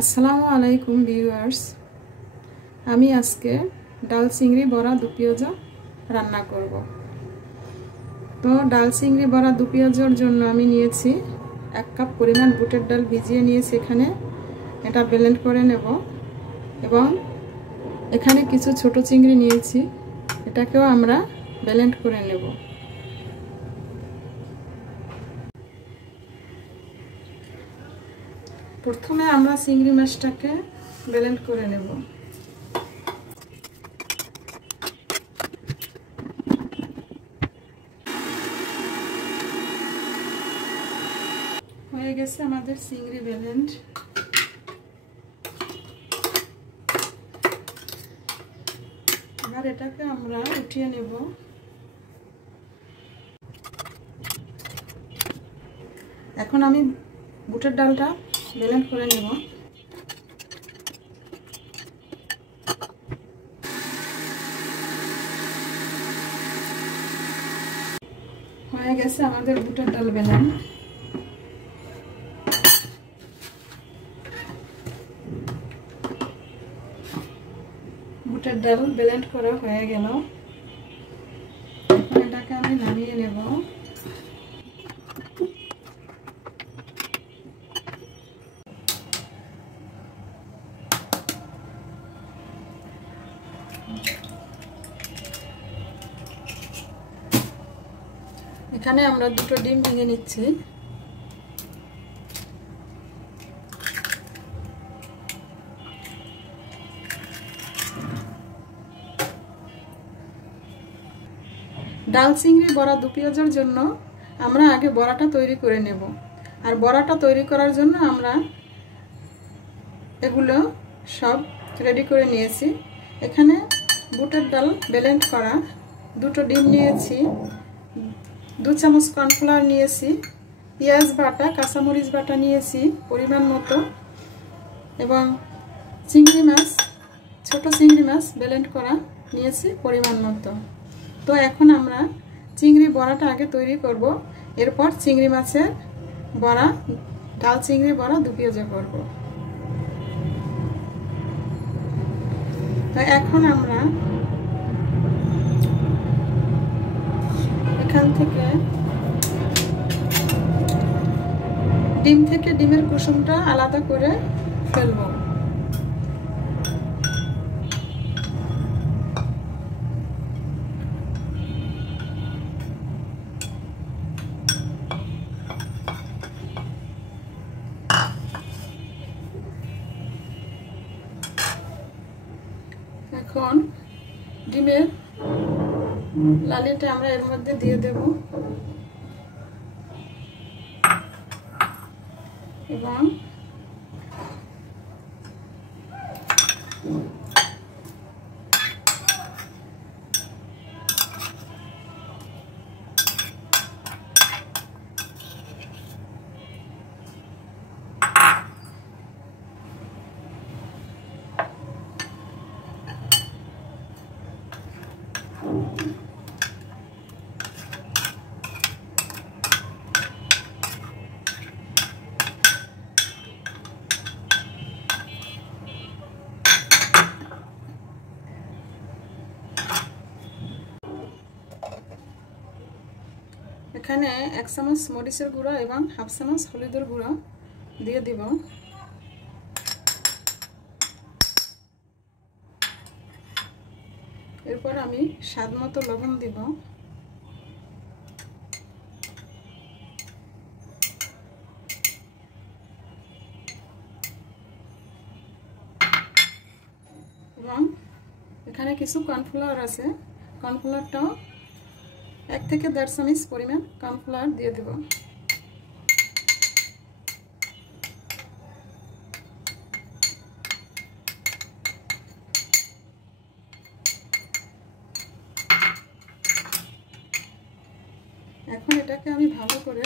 আসসালামু আলাইকুম ভিউয়ার্স, আমি আজকে ডাল চিংড়ি বড়া দু পেঁয়াজা রান্না করব। তো ডাল চিংড়ি বড়া দু পেঁয়াজের জন্য আমি নিয়েছি 1 কাপ পরিমাণ বুটের ডাল ভিজিয়ে নিয়েছি। এখানে এটা ব্লেন্ড করে নেব এবং এখানে কিছু ছোট চিংড়ি নিয়েছি, এটাকেও আমরা ব্লেন্ড করে নেব। প্রথমে আমরা চিংড়ি মাছটাকে ব্লেন্ড করে নেব। হয়ে গেছে আমাদের চিংড়ি ব্লেন্ড। এবার এটাকে আমরা উঠিয়ে নেব। এখন আমি বুটের ডালটা ব্লেন্ড করে নেব। হয়ে গেছে আমাদের বুটের ডাল ব্লেন্ড। বুটের ডাল ব্লেন্ড করা হয়ে গেল। এখন এটাকে আমি নামিয়ে নেব। এখানে আমরা দুটো ডিম ভেঙে নিচ্ছি। ডাল চিংড়ি বড়া দু পেঁয়াজের জন্য আমরা আগে বড়াটা তৈরি করে নেব। আর বড়াটা তৈরি করার জন্য আমরা এগুলো সব রেডি করে নিয়েছি। এখানে বুটের ডাল ব্লেন্ড করা, দুটো ডিম নিয়েছি, 2 চামচ কর্নফ্লাওয়ার নিয়েছি, পেঁয়াজ বাটা, কাঁচামরিচ বাটা নিয়েছি পরিমাণ মতো, এবং চিংড়ি মাছ, ছোট চিংড়ি মাছ ব্লেন্ড করা নিয়েছি পরিমাণ মতো। তো এখন আমরা চিংড়ি বড়াটা আগে তৈরি করব, এরপর চিংড়ি মাছের বড়া, ডাল চিংড়ি বড়া দু পেঁয়াজা করব। তো এখন আমরা এখান থেকে ডিমের কুসুমটা আলাদা করে ফেলব। এখন ডিমের লালিটা আমরা এর মধ্যে দিয়ে দেব এবং এখানে 1 চামচ মরিচের গুঁড়া এবং 1/2 চামচ হলুদের গুঁড়া দিয়ে দিব। এরপর আমি স্বাদ মতো লবণ দিব। এবং এখানে কিছু কর্নফ্লাওয়ার আছে, কর্নফ্লাওয়ারটাও 1 থেকে 1.5 চামচ পরিমাণ কর্নফ্লাওয়ার দিয়ে দেব। এখন এটাকে আমি ভালো করে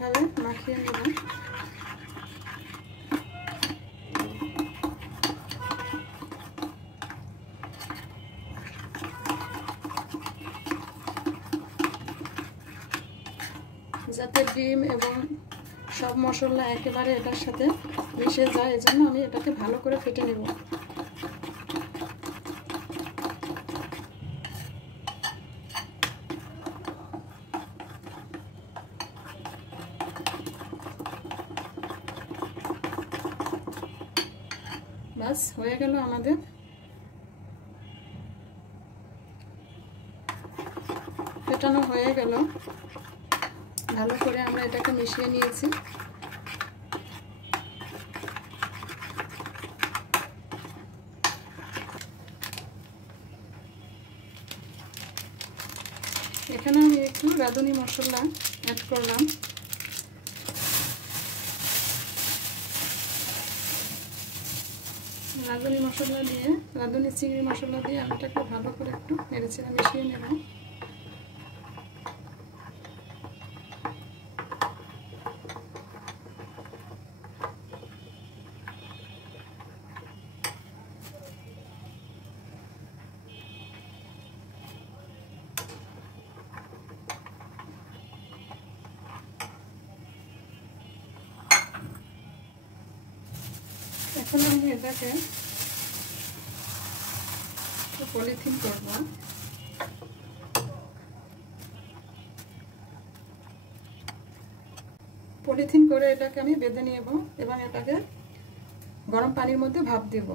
ভাবে মাখিয়ে নেব। যাতে ডিম এবং সব মশলা একেবারে এটার সাথে মিশে যায়, এজন্য আমি এটাকে ভালো করে ফেটে নেব। বাস হয়ে গেল আমাদের। ফেটানো হয়ে গেল, ভালো করে আমরা এটাকে মিশিয়ে নিয়েছি। এখানে আমি একটু রাঁধুনি মশলা অ্যাড করলাম। রাঁধুনি মশলা দিয়ে, রাঁধুনি চিংড়ি মশলা দিয়ে আমি এটাকে ভালো করে একটু নেড়েচেড়ে মিশিয়ে নেব। এখন আমি এটাকে পলিথিন করব। পলিথিন করে এটাকে আমি বেঁধে নেব এবং এটাকে গরম পানির মধ্যে ভাপ দেব।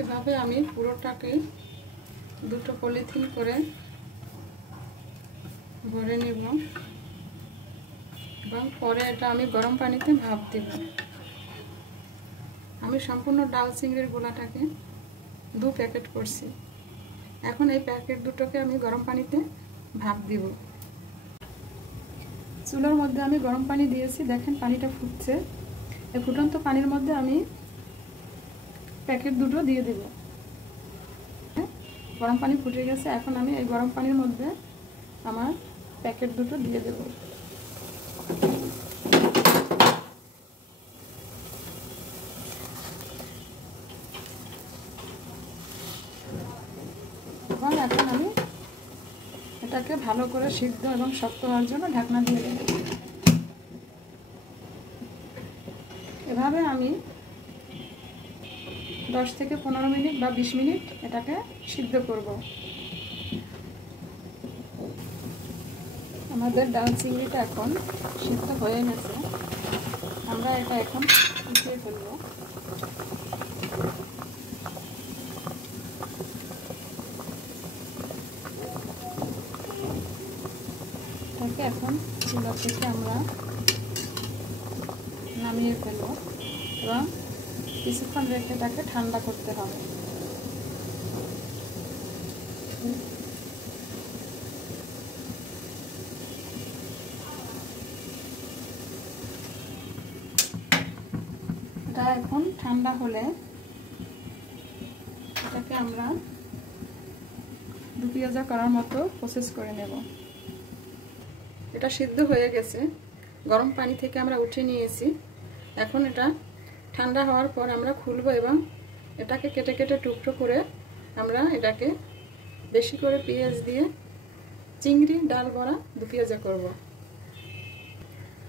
এভাবে আমি পুরোটাকে দুটো পলিথিন করে ভরে নেব এবং পরে এটা আমি গরম পানিতে ভাপ দেব। আমি সম্পূর্ণ ডাল চিংড়ির গোলাটাকে 2 প্যাকেট করছি। এখন এই প্যাকেট দুটোকে আমি গরম পানিতে ভাপ দিব। চুলার মধ্যে আমি গরম পানি দিয়েছি, দেখেন পানিটা ফুটছে। এই ফুটন্ত পানির মধ্যে আমি প্যাকেট দুটো দিয়ে দেব। গরম পানি ফুটে গেছে, এখন আমি এই গরম পানির মধ্যে আমার প্যাকেট দুটো দিয়ে দেব। এবং এখন আমি এটাকে ভালো করে সিদ্ধ এবং শক্ত হওয়ার জন্য ঢাকনা দিয়ে দেব। এভাবে আমি 10 থেকে 15 মিনিট বা 20 মিনিট এটাকে সিদ্ধ করব। আমাদের ডাল চিংড়িটা এখন সিদ্ধ হয়ে গেছে, আমরা এটা এখন উঠিয়ে ফেলব। এটাকে এখন চুলা থেকে আমরা নামিয়ে ফেলব এবং কিছুক্ষণ রেখে এটাকে ঠান্ডা করতে হবে। এটা এখন ঠান্ডা হলে এটাকে আমরা দু পেঁয়াজা করার মতো প্রসেস করে নেব। এটা সিদ্ধ হয়ে গেছে, গরম পানি থেকে আমরা উঠে নিয়েছি। এখন এটা ঠান্ডা হওয়ার পর আমরা খুলব এবং এটাকে কেটে কেটে টুকরো করে আমরা এটাকে বেশি করে পেঁয়াজ দিয়ে চিংড়ি ডাল বড়া 2 পেঁয়াজা করব।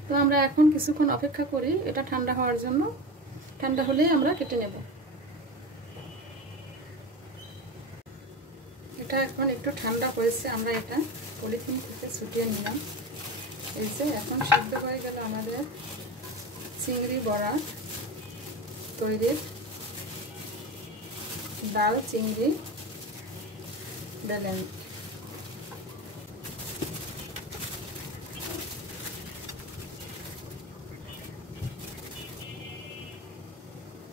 তো আমরা এখন কিছুক্ষণ অপেক্ষা করি এটা ঠান্ডা হওয়ার জন্য। ঠান্ডা হলেই আমরা কেটে নেব। এটা এখন একটু ঠান্ডা হয়েছে, আমরা এটা পলিথিন থেকে ছুটিয়ে নিলাম। এই যে এখন সিদ্ধ হয়ে গেল আমাদের চিংড়ি বড়া তৈরির ডাল চিংড়ি বেলেন।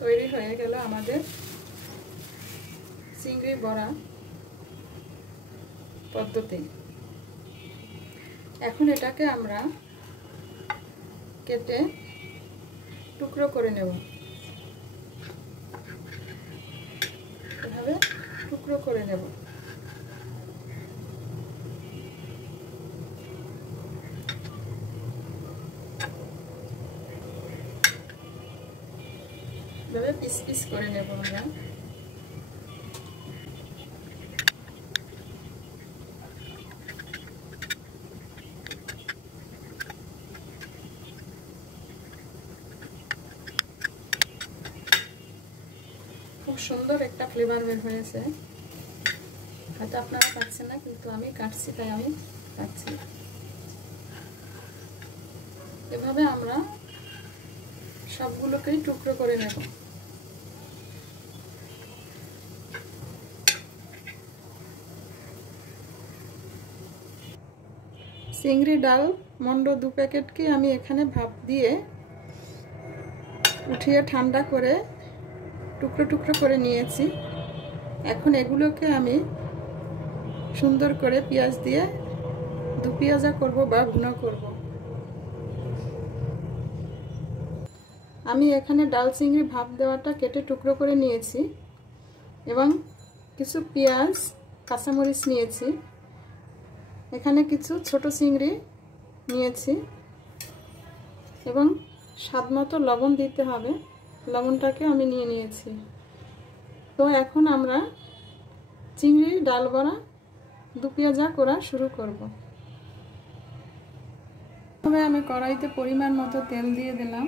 তৈরি হয়ে গেল আমাদের চিংড়ি বড়া পদ্ধতি। এখন এটাকে আমরা কেটে টুকরো করে নেব। এভাবে টুকরো করে নেব। এভাবে পিস পিস করে নেব আমরা। খুব সুন্দর একটা ফ্লেভার বের হয়েছে, হয়তো আপনারা পাচ্ছেন না, কিন্তু আমি কাটছি তাই আমি পাচ্ছি। এভাবে আমরা সবগুলোকেই টুকরো করে নেব। চিংড়ি ডাল মন্ড 2 প্যাকেটকে আমি এখানে ভাপ দিয়ে উঠিয়ে ঠান্ডা করে টুকরো টুকরো করে নিয়েছি। এখন এগুলোকে আমি সুন্দর করে পেঁয়াজ দিয়ে দু পেঁয়াজা করব বা ভুনা করব। আমি এখানে ডাল চিংড়ি ভাপ দেওয়াটা কেটে টুকরো করে নিয়েছি এবং কিছু পেঁয়াজ কাঁচামরিচ নিয়েছি। এখানে কিছু ছোট চিংড়ি নিয়েছি এবং স্বাদমতো লবণ দিতে হবে, লবণটাকে আমি নিয়ে নিয়েছি। তো এখন আমরা চিংড়ি ডাল বড়া দু পেঁয়াজা করা শুরু করব। তবে আমি কড়াইতে পরিমাণ মতো তেল দিয়ে দিলাম।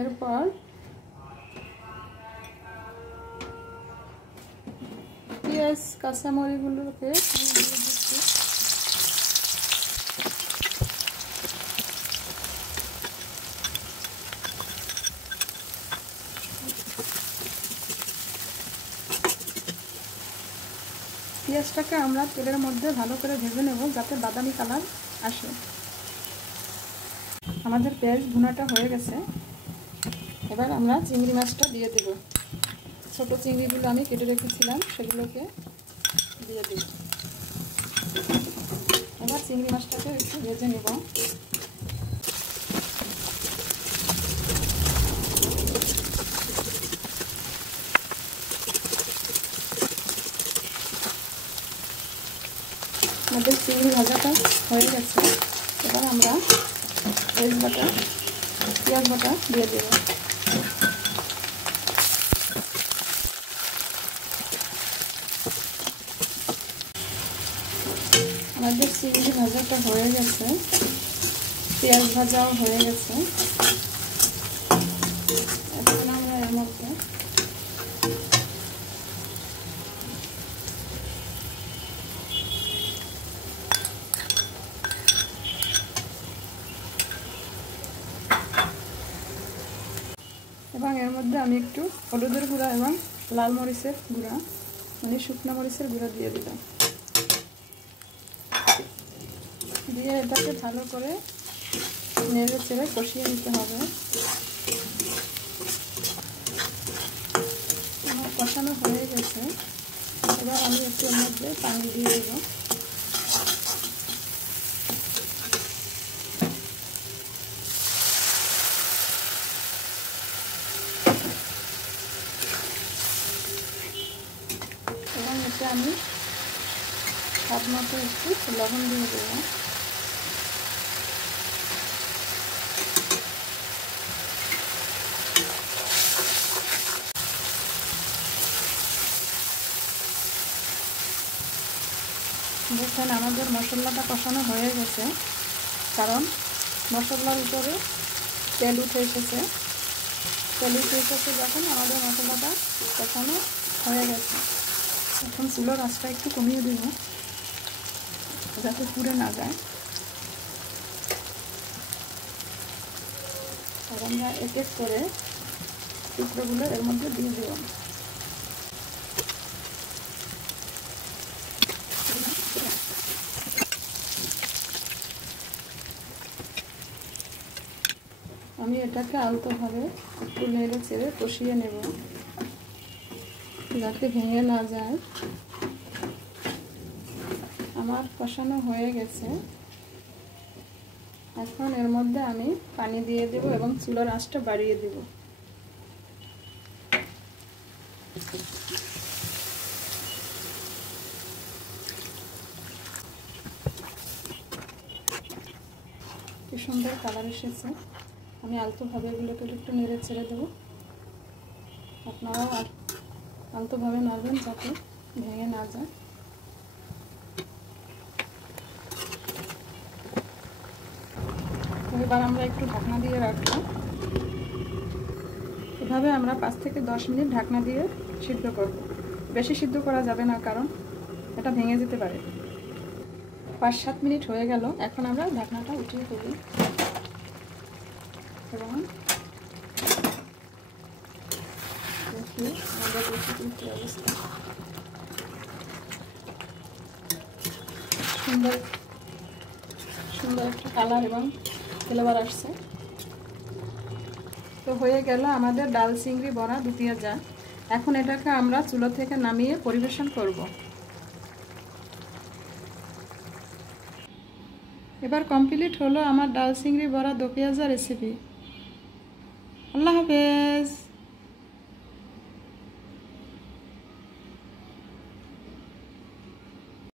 এরপর পেঁয়াজ কাঁচামরিচগুলোকে দিয়ে দিচ্ছি। পেঁয়াজটাকে আমরা তেলের মধ্যে ভালো করে ভেজে নেব যাতে বাদামি কালার আসে। আমাদের পেঁয়াজ ভুনাটা হয়ে গেছে। এবার আমরা চিংড়ি মাছটা দিয়ে দেব। ছোট চিংড়িগুলো আমি কেটে রেখেছিলাম সেগুলোকে দিয়ে দেব। এবার চিংড়ি মাছটাকে একটু ভেজে নেব। আমাদের চিংড়ি ভাজাটা হয়ে গেছে। এবার আমরা পেঁয়াজ বাটা দিয়ে দেব। আমাদের চিংড়ি ভাজাটা হয়ে গেছে, পেঁয়াজ ভাজাও হয়ে গেছে। এখন আমরা এর মধ্যে আমি একটু হলুদের গুঁড়া এবং লাল মরিচের গুঁড়া মানে শুকনো মরিচের গুঁড়া দিয়ে দিলাম। দিয়ে এটাকে ভালো করে নেড়ে চেড়ে কষিয়ে নিতে হবে। আমার কষানো হয়ে গেছে। এবার আমি একটু এর মধ্যে পানি দিয়ে দেব। এবং এতে আমি স্বাদ মতো একটু লবণ দিয়ে দেবো। দেখেন আমাদের মশলাটা কষানো হয়ে গেছে, কারণ মশলার উপরে তেল উঠে এসেছে। যখন আমাদের মশলাটা কষানো হয়ে গেছে, এখন চুলার আঁচটা একটু কমিয়ে দেব যাতে পুড়ে না যায়। আর আমরা এক এক করে টুকরোগুলো এর মধ্যে দিয়ে দেব। আমি এটাকে আলতোভাবে একটু নেড়ে চেড়ে কষিয়ে নেব যাতে ভেঙে না যায়। আমার কষানো হয়ে গেছে। এখন এর মধ্যে আমি পানি দিয়ে দেব এবং চুলার আঁচটা বাড়িয়ে দেব। কি সুন্দর কালার এসেছে। আমি আলতোভাবে এগুলোকে একটু নেড়ে ছেড়ে দেবো। আপনারাও আলতোভাবে নাড়বেন যাতে ভেঙে না যায়। এবার আমরা একটু ঢাকনা দিয়ে রাখবো। এভাবে আমরা 5 থেকে 10 মিনিট ঢাকনা দিয়ে সিদ্ধ করব। বেশি সিদ্ধ করা যাবে না, কারণ এটা ভেঙে যেতে পারে। 5-7 মিনিট হয়ে গেল। এখন আমরা ঢাকনাটা উঠিয়ে ফেলি এবং দেখি আমাদের রেসিপির কী অবস্থা। সুন্দর একটা কালার এবং ফ্লেভার আসছে। তো হয়ে গেল আমাদের ডাল চিংড়ি বড়া দু পেঁয়াজা। এখন এটাকে আমরা চুলা থেকে নামিয়ে পরিবেশন করব। এবার কমপ্লিট হলো আমার ডাল চিংড়ি বড়া দু পেঁয়াজা রেসিপি। আল্লাহ হাফেজ।